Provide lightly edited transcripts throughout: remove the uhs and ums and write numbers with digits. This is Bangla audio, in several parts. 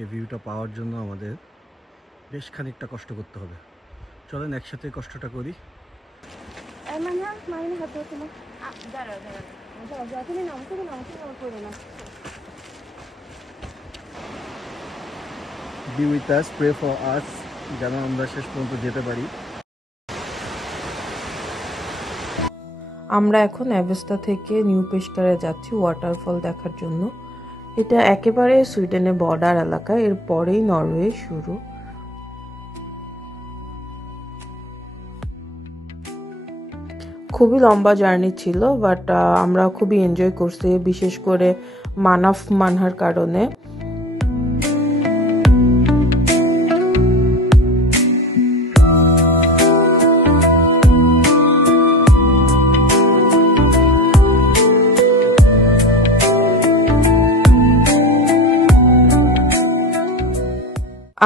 এই ভিউটা পাওয়ার জন্য আমাদের বেশ খানিকটা কষ্ট করতে হবে। চলেন একসাথে কষ্টটা করি। Be with us, pray for us, যেন আমরা শেষ পর্যন্ত যেতে পারি। আমরা এখন অ্যাভেস্টা থেকে নিউ পেশকারে যাচ্ছি ওয়াটারফল দেখার জন্য। এটা একেবারে সুইডেনের বর্ডার এলাকা, এর পরেই নরওয়ে শুরু। খুবই লম্বা জার্নি ছিল, বাট আমরা খুবই এনজয় করছি, বিশেষ করে মানাফ মানহার কারণে।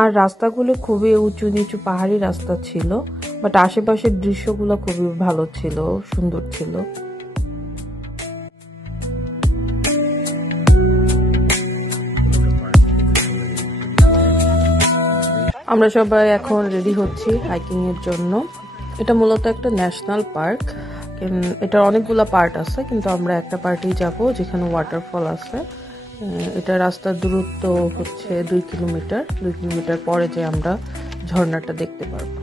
আর রাস্তাগুলো খুবই উঁচু নিচু পাহাড়ি রাস্তা ছিল, বাট আশেপাশের দৃশ্যগুলো খুবই ভালো ছিল, সুন্দর ছিল। আমরা সবাই এখন রেডি হচ্ছি হাইকিং এর জন্য। এটা মূলত একটা ন্যাশনাল পার্ক, এটার অনেকগুলো পার্ট আছে, কিন্তু আমরা একটা পার্টেই যাব যেখানে ওয়াটারফল আছে। এটা রাস্তার দূরত্ব হচ্ছে 2 কিলোমিটার। 2 কিলোমিটার পরে যে আমরা ঝর্ণাটা দেখতে পারবো।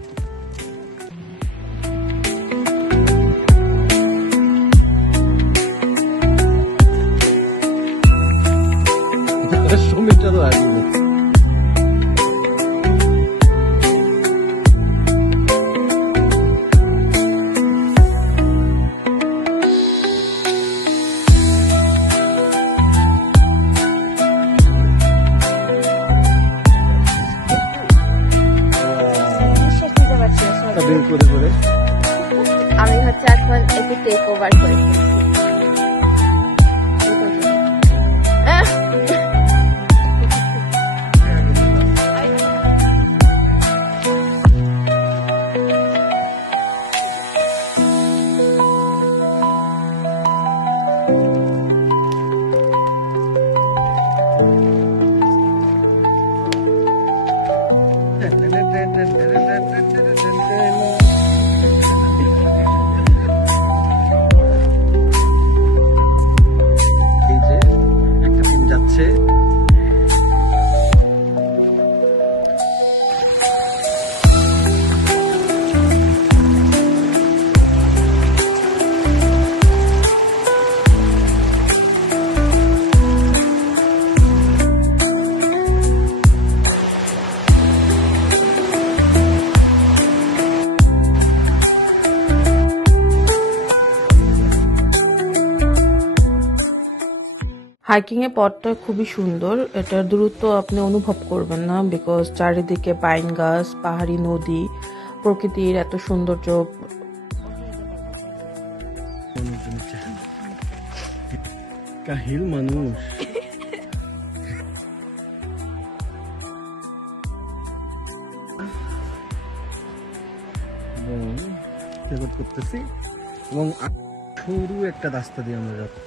আমি হচ্ছে এখন একটু টেক ওভার করে হাইকিং এর পথটা খুবই সুন্দর, এটার দূরত্ব আপনি অনুভব করবেন না, বিকজ চারিদিকে পাইন গাছ, পাহাড়ি নদী, প্রকৃতির এত সৌন্দর্য। কাহিল মানুষ করতেছি এবং সরু একটা রাস্তা দিয়ে আমরা যাচ্ছি।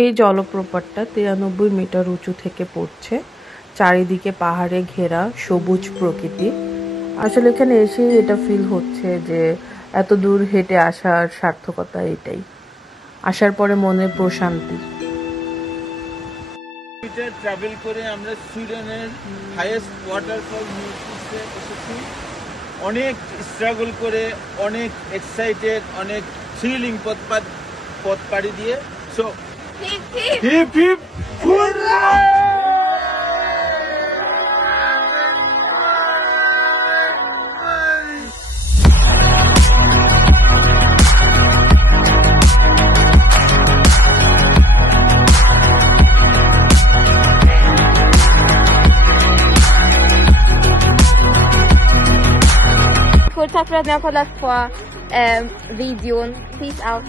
এই জলপ্রপাতটা 93 মিটার উঁচু থেকে পড়ছে, চারিদিকে পাহাড়ে ঘেরা সবুজ প্রকৃতি। আসলে এখানে এসে এটা ফিল হচ্ছে যে এত দূর হেঁটে আসার সার্থকতা এটাই, আসার পরে মনে প্রশান্তি। ট্রাভেল করে আমরা সুইডেনের হাইয়েস্ট ওয়াটারফল নিউসিসে এসেছি। অনেক স্ট্রাগল করে, অনেক এক্সাইটেড, অনেক থ্রিলিং পথ পাড়ি দিয়ে। So hip hip hip hip হুররা! Tack för att ni har kollat på videon. Peace out.